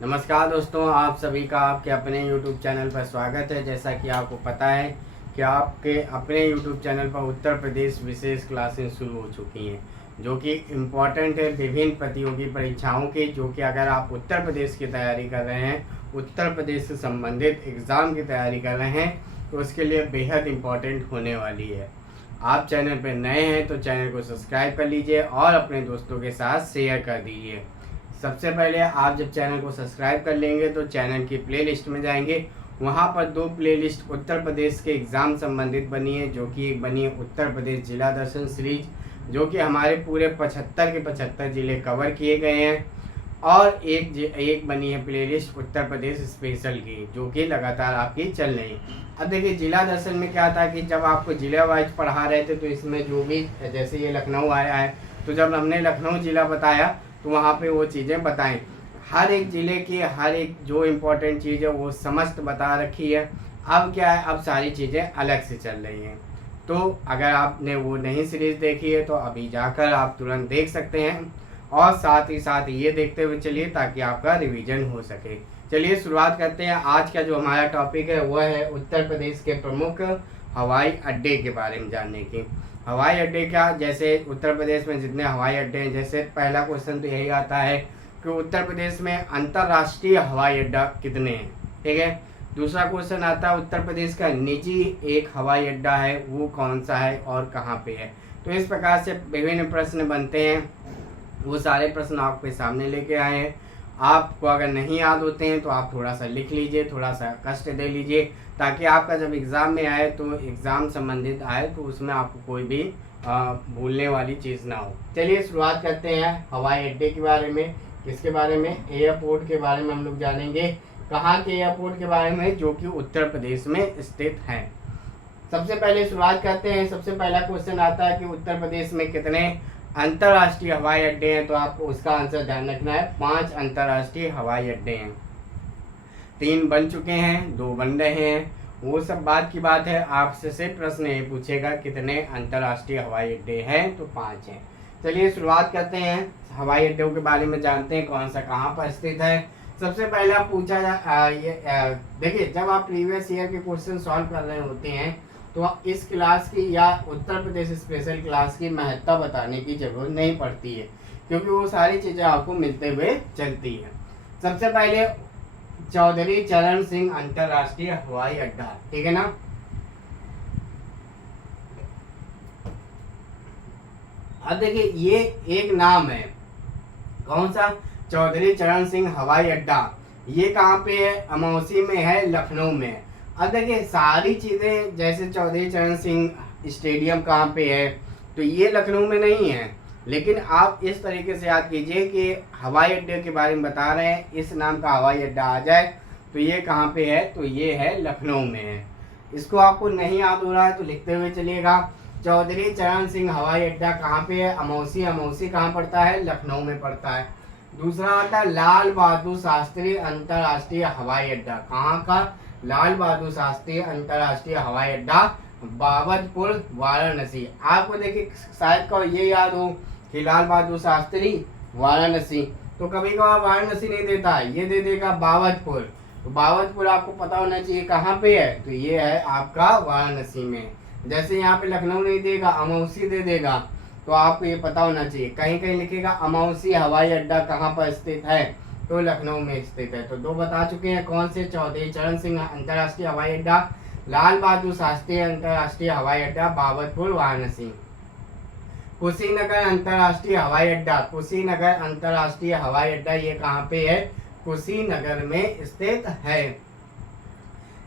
नमस्कार दोस्तों, आप सभी का आपके अपने YouTube चैनल पर स्वागत है। जैसा कि आपको पता है कि आपके अपने YouTube चैनल पर उत्तर प्रदेश विशेष क्लासेस शुरू हो चुकी हैं, जो कि इम्पॉर्टेंट है विभिन्न प्रतियोगी परीक्षाओं की, जो कि अगर आप उत्तर प्रदेश की तैयारी कर रहे हैं, उत्तर प्रदेश से संबंधित एग्ज़ाम की तैयारी कर रहे हैं, तो उसके लिए बेहद इम्पॉर्टेंट होने वाली है। आप चैनल पर नए हैं तो चैनल को सब्सक्राइब कर लीजिए और अपने दोस्तों के साथ शेयर कर दीजिए। सबसे पहले आप जब चैनल को सब्सक्राइब कर लेंगे तो चैनल की प्लेलिस्ट में जाएंगे। वहाँ पर दो प्लेलिस्ट उत्तर प्रदेश के एग्ज़ाम संबंधित बनी है, जो कि एक बनी है उत्तर प्रदेश जिला दर्शन सीरीज, जो कि हमारे पूरे 75 के 75 ज़िले कवर किए गए हैं, और एक बनी है प्लेलिस्ट उत्तर प्रदेश स्पेशल की, जो कि लगातार आपकी चल रही है। अब देखिए, जिला दर्शन में क्या था कि जब आपको जिला वाइज पढ़ा रहे थे तो इसमें जो भी, जैसे ये लखनऊ आया है, तो जब हमने लखनऊ जिला बताया तो वहाँ पे वो चीज़ें बताएं। हर एक ज़िले की हर एक जो इम्पोर्टेंट चीज़ है वो समस्त बता रखी है। अब क्या है, अब सारी चीज़ें अलग से चल रही हैं। तो अगर आपने वो नहीं सीरीज़ देखी है तो अभी जाकर आप तुरंत देख सकते हैं, और साथ ही साथ ये देखते हुए चलिए ताकि आपका रिवीजन हो सके। चलिए शुरुआत करते हैं। आज का जो हमारा टॉपिक है वह है उत्तर प्रदेश के प्रमुख हवाई अड्डे के बारे में जानने की। हवाई अड्डे क्या, जैसे उत्तर प्रदेश में जितने हवाई अड्डे हैं, जैसे पहला क्वेश्चन तो यही आता है कि उत्तर प्रदेश में अंतर्राष्ट्रीय हवाई अड्डा कितने हैं, ठीक है। दूसरा क्वेश्चन आता है उत्तर प्रदेश का निजी एक हवाई अड्डा है, वो कौन सा है और कहाँ पे है। तो इस प्रकार से विभिन्न प्रश्न बनते हैं, वो सारे प्रश्न आपके सामने लेके आए हैं। आपको अगर नहीं याद होते हैं तो आप थोड़ा सा लिख लीजिए, थोड़ा सा कष्ट दे लीजिए, ताकि आपका जब एग्ज़ाम में आए तो एग्ज़ाम संबंधित आए तो उसमें आपको कोई भी भूलने वाली चीज़ ना हो। चलिए शुरुआत करते हैं हवाई अड्डे के बारे में। किसके बारे में? एयरपोर्ट के बारे में हम लोग जानेंगे। कहाँ के एयरपोर्ट के बारे में? जो कि उत्तर प्रदेश में स्थित हैं। सबसे पहले शुरुआत करते हैं। सबसे पहला क्वेश्चन आता है कि उत्तर प्रदेश में कितने अंतर्राष्ट्रीय हवाई अड्डे हैं, तो आपको उसका आंसर ध्यान रखना है। 5 अंतर्राष्ट्रीय हवाई अड्डे हैं। 3 बन चुके हैं, 2 बन रहे हैं, वो सब बात की बात है। आपसे से प्रश्न ये पूछेगा कितने अंतर्राष्ट्रीय हवाई अड्डे हैं, तो 5 हैं। चलिए शुरुआत करते हैं, हवाई अड्डों के बारे में जानते हैं कौन सा कहाँ पर स्थित है। सबसे पहला पूछा देखिए, जब आप प्रीवियस ईयर के क्वेश्चन सॉल्व कर रहे होते हैं तो इस क्लास की या उत्तर प्रदेश स्पेशल क्लास की महत्ता बताने की जरूरत नहीं पड़ती है, क्योंकि वो सारी चीज़ें आपको मिलते हुए चलती हैं। सबसे पहले चौधरी चरण सिंह अंतर्राष्ट्रीय हवाई अड्डा, ठीक है ना। अब देखिए, ये एक नाम है, कौन सा? चौधरी चरण सिंह हवाई अड्डा। ये कहाँ पे है? अमौसी में है, लखनऊ में। अब देखिए, सारी चीज़ें, जैसे चौधरी चरण सिंह स्टेडियम कहाँ पे है, तो ये लखनऊ में नहीं है, लेकिन आप इस तरीके से याद कीजिए कि हवाई अड्डे के बारे में बता रहे हैं, इस नाम का हवाई अड्डा आ जाए तो ये कहाँ पे है, तो ये है लखनऊ में है। इसको आपको नहीं याद हो रहा है तो लिखते हुए चलिएगा। चौधरी चरण सिंह हवाई अड्डा कहाँ पे है? अमौसी। अमौसी कहाँ पड़ता है? लखनऊ में पड़ता है। दूसरा आता है लाल बहादुर शास्त्री अंतर्राष्ट्रीय हवाई अड्डा। कहाँ का? लाल बहादुर शास्त्री अंतर्राष्ट्रीय हवाई अड्डा, बाबतपुर, वाराणसी। आपको देखिए शायद को ये याद हो कि लाल बहादुर शास्त्री वाराणसी, तो कभी कभार वाराणसी नहीं देता, ये दे देगा बाबतपुर। तो बाबतपुर आपको पता होना चाहिए कहाँ पे है, तो ये है आपका वाराणसी में। जैसे यहाँ पे लखनऊ नहीं देगा, अमौसी दे देगा, तो आपको ये पता होना चाहिए। कहीं कहीं लिखेगा अमौसी हवाई अड्डा कहाँ पर स्थित है, तो लखनऊ में स्थित है। तो 2 बता चुके हैं, कौन से? चौधरी चरण सिंह अंतर्राष्ट्रीय हवाई अड्डा, लाल बहादुर शास्त्री अंतर्राष्ट्रीय हवाई अड्डा, बाबतपुर, वाराणसी। कुशीनगर अंतर्राष्ट्रीय हवाई अड्डा, कुशीनगर अंतर्राष्ट्रीय हवाई अड्डा ये कहाँ पे है? कुशीनगर में स्थित है।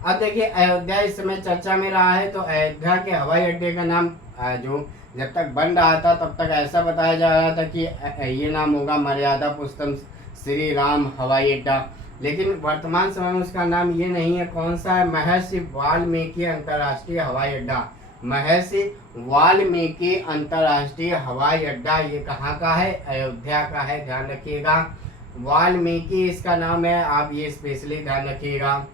अब देखिए, अयोध्या इस समय चर्चा में रहा है, तो अयोध्या के हवाई अड्डे का नाम जो जब तक बन रहा था तब तक ऐसा बताया जा रहा था कि ये नाम होगा मर्यादा पुरुषोत्तम श्री राम हवाई अड्डा, लेकिन वर्तमान समय में उसका नाम ये नहीं है। कौन सा है? महर्षि वाल्मीकि अंतर्राष्ट्रीय हवाई अड्डा। महर्षि वाल्मीकि अंतर्राष्ट्रीय हवाई अड्डा ये कहाँ का है? अयोध्या का है, ध्यान रखिएगा। वाल्मीकि इसका नाम है, आप ये स्पेशली ध्यान रखिएगा।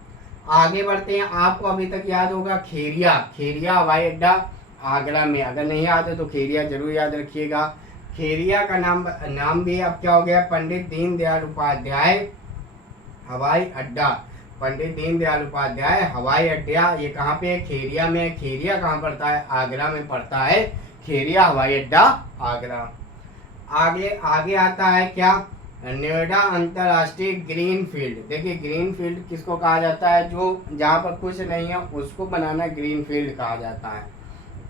आगे बढ़ते हैं। आपको अभी तक याद होगा खेरिया, खेरिया हवाई अड्डा आगरा में। अगर नहीं याद है तो खेरिया जरूर याद रखिएगा। खेरिया का नाम भी अब क्या हो गया? पंडित दीनदयाल उपाध्याय हवाई अड्डा, पंडित दीनदयाल उपाध्याय हवाई अड्डा, ये कहाँ पे है? खेरिया में। खेरिया कहाँ पड़ता है? आगरा में पड़ता है खेरिया हवाई अड्डा, आगरा। आगे आगे आता है क्या? नोएडा अंतरराष्ट्रीय ग्रीन फील्ड। देखिए ग्रीन फील्ड किसको कहा जाता है? जो जहाँ पर कुछ नहीं है उसको बनाना ग्रीन फील्ड कहा जाता है,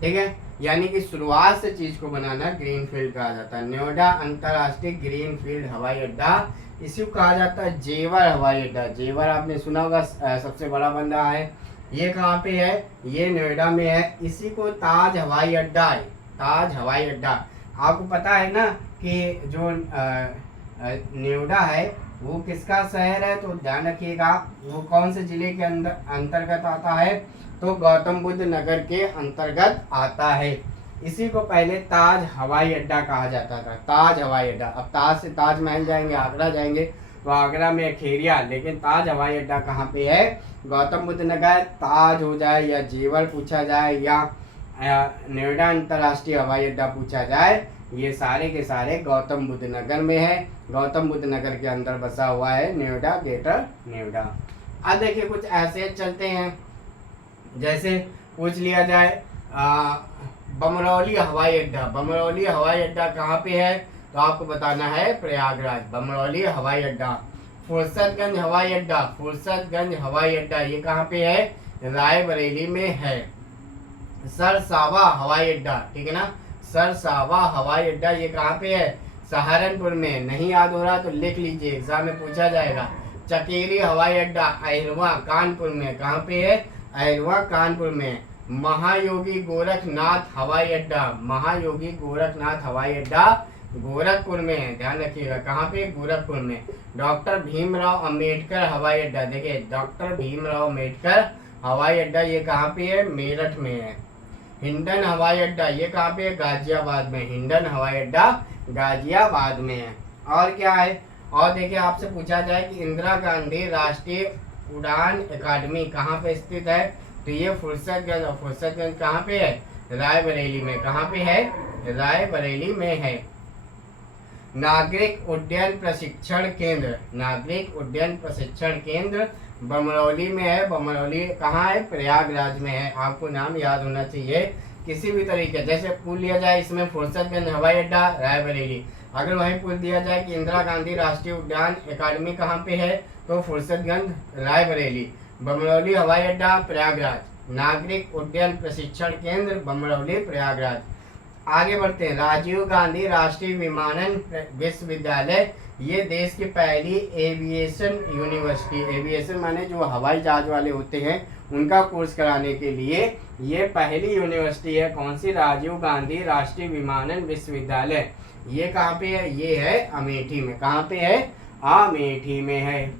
ठीक है। यानी कि शुरुआत से चीज को बनाना ग्रीन फील्ड कहा जाता है। नोएडा अंतरराष्ट्रीय ग्रीन फील्ड हवाई अड्डा, इसी को कहा जाता है जेवर हवाई अड्डा। जेवर आपने सुना होगा, सबसे बड़ा बंदा है। ये कहाँ पे है? ये नोएडा में है। इसी को ताज हवाई अड्डा है, ताज हवाई अड्डा। आपको पता है ना कि जो नोएडा है वो किसका शहर है? तो ध्यान रखिएगा, वो कौन से जिले के अंदर अंतर्गत आता है? तो गौतम बुद्ध नगर के अंतर्गत आता है। इसी को पहले ताज हवाई अड्डा कहा जाता था, ताज हवाई अड्डा। अब ताज से ताजमहल जाएंगे, आगरा जाएंगे, तो आगरा में खेरिया, लेकिन ताज हवाई अड्डा कहाँ पे है? गौतम बुद्ध नगर। ताज हो जाए या जेवर पूछा जाए या नोएडा अंतरराष्ट्रीय हवाई अड्डा पूछा जाए, ये सारे के सारे गौतम बुद्ध नगर में है। गौतम बुद्ध नगर के अंदर बसा हुआ है नोएडा, ग्रेटर नोएडा। अब देखिए कुछ ऐसे चलते हैं, जैसे पूछ लिया जाए बमरौली हवाई अड्डा। बमरौली हवाई अड्डा कहाँ पे है? तो आपको बताना है प्रयागराज, बमरौली हवाई अड्डा। फुर्सतगंज हवाई अड्डा, फुर्सतगंज हवाई अड्डा ये कहाँ पे है? रायबरेली में है। सरसावा हवाई अड्डा, ठीक है ना, सरसावा हवाई अड्डा ये कहाँ पे है? सहारनपुर में। नहीं याद हो रहा तो लिख लीजिए, एग्जाम में पूछा जाएगा। चकेरी हवाई अड्डा अहिरवा कानपुर में, कहाँ पे है? अहिरवा कानपुर में। महायोगी गोरखनाथ हवाई अड्डा, महायोगी गोरखनाथ हवाई अड्डा गोरखपुर में है, ध्यान रखिएगा। कहाँ पे? गोरखपुर में। डॉक्टर भीमराव अंबेडकर हवाई अड्डा, देखिए डॉक्टर भीमराव अंबेडकर हवाई अड्डा ये कहाँ पे है? मेरठ में है। हिंडन हवाई अड्डा ये कहाँ पे है? गाजियाबाद में। हिंडन हवाई अड्डा गाजियाबाद में है। और क्या है? और देखिए आपसे पूछा जाए कि इंदिरा गांधी राष्ट्रीय उड़ान अकादमी कहाँ पे स्थित है? तो ये फुर्सतगंज, और फुर्सतगंज कहाँ पे है? रायबरेली में। कहाँ पे है? रायबरेली में है। नागरिक उड्डयन प्रशिक्षण केंद्र, नागरिक उड्डयन प्रशिक्षण केंद्र बमरौली में है। बमरौली कहाँ है? प्रयागराज में है। आपको नाम याद होना चाहिए किसी भी तरीके, जैसे पूछ लिया जाए इसमें फुर्सतगंज हवाई अड्डा रायबरेली, अगर वहीं पूछ दिया जाए कि इंदिरा गांधी राष्ट्रीय उद्यान अकादमी कहाँ पे है, तो फुर्सतगंज रायबरेली। बमरौली हवाई अड्डा प्रयागराज। नागरिक उड्डयन प्रशिक्षण केंद्र बमरौली प्रयागराज। आगे बढ़ते हैं। राजीव गांधी राष्ट्रीय विमानन विश्वविद्यालय, ये देश की पहली एविएशन यूनिवर्सिटी, एविएशन माने जो हवाई जहाज वाले होते हैं उनका कोर्स कराने के लिए ये पहली यूनिवर्सिटी है। कौन सी? राजीव गांधी राष्ट्रीय विमानन विश्वविद्यालय। ये कहाँ पे है? ये है अमेठी में। कहाँ पे है? अमेठी में है।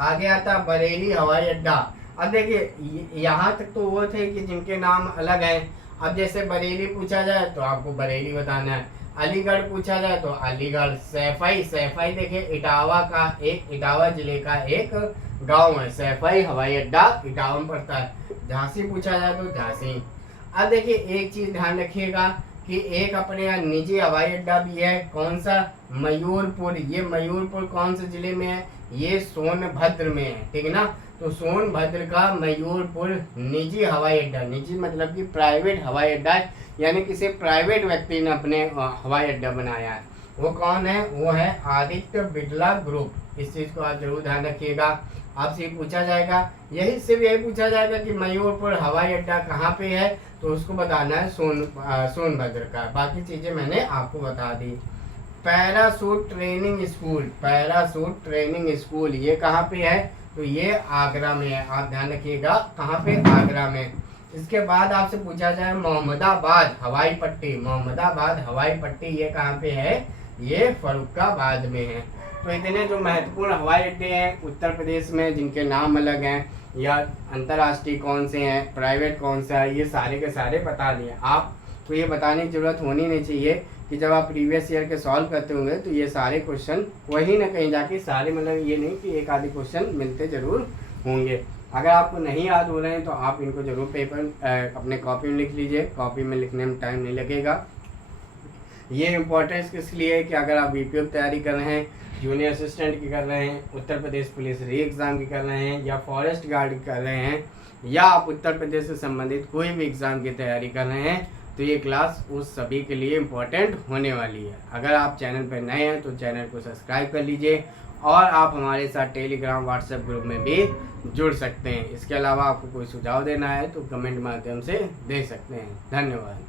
आगे आता बरेली हवाई अड्डा। अब देखिए यहाँ तक तो वो थे कि जिनके नाम अलग है। अब जैसे बरेली पूछा जाए तो आपको बरेली बताना है, अलीगढ़ पूछा जाए तो अलीगढ़। सैफई, सैफई देखिए इटावा जिले का एक गांव है। सैफई हवाई अड्डा इटावा में पड़ता है। झांसी पूछा जाए तो झांसी। अब देखिए एक चीज ध्यान रखिएगा कि एक अपने यहाँ निजी हवाई अड्डा भी है। कौन सा? मयूरपुर। ये मयूरपुर कौन से जिले में है? ये सोनभद्र में है, ठीक है ना। तो सोनभद्र का मयूरपुर निजी हवाई अड्डा, निजी मतलब कि प्राइवेट हवाई अड्डा है, यानी किसी प्राइवेट व्यक्ति ने अपने हवाई अड्डा बनाया है। वो कौन है? वो है आदित्य बिरला ग्रुप। इस चीज को आप जरूर ध्यान रखिएगा, आपसे पूछा जाएगा। यही सिर्फ यही पूछा जाएगा कि मयूरपुर हवाई अड्डा कहाँ पे है, तो उसको बताना है सोनभद्र का। बाकी चीजें मैंने आपको बता दी। Parachute training school, parachute training school ये कहाँ पे है? तो ये आगरा में है। आप ध्यान रखिएगा कहाँ पे? आगरा में। इसके बाद आपसे पूछा जाए मोहम्मदाबाद हवाई पट्टी, मोहम्मदाबाद हवाई पट्टी ये कहाँ पे है? ये फर्रुखाबाद में है। तो इतने जो महत्वपूर्ण हवाई अड्डे हैं उत्तर प्रदेश में जिनके नाम अलग हैं या अंतर्राष्ट्रीय कौन से हैं, प्राइवेट कौन सा है, ये सारे के सारे बता दिए। आपको ये बताने की जरूरत होनी नहीं चाहिए कि जब आप प्रीवियस ईयर के सॉल्व करते होंगे तो ये सारे क्वेश्चन वहीं ना कहीं जाके सारे, मतलब ये नहीं कि एक आधे क्वेश्चन मिलते जरूर होंगे। अगर आपको नहीं याद हो रहे हैं तो आप इनको जरूर पेपर अपने कॉपी में लिख लीजिए। कॉपी में लिखने में टाइम नहीं लगेगा। ये इम्पोर्टेंस किस लिए है कि अगर आप बीपीओ की तैयारी कर रहे हैं जूनियर असिस्टेंट की कर रहे हैं, उत्तर प्रदेश पुलिस री एग्ज़ाम की कर रहे हैं, या फॉरेस्ट गार्ड की कर रहे हैं, या आप उत्तर प्रदेश से संबंधित कोई भी एग्ज़ाम की तैयारी कर रहे हैं, तो ये क्लास उस सभी के लिए इम्पोर्टेंट होने वाली है। अगर आप चैनल पर नए हैं तो चैनल को सब्सक्राइब कर लीजिए और आप हमारे साथ टेलीग्राम व्हाट्सएप ग्रुप में भी जुड़ सकते हैं। इसके अलावा आपको कोई सुझाव देना है तो कमेंट माध्यम से दे सकते हैं। धन्यवाद।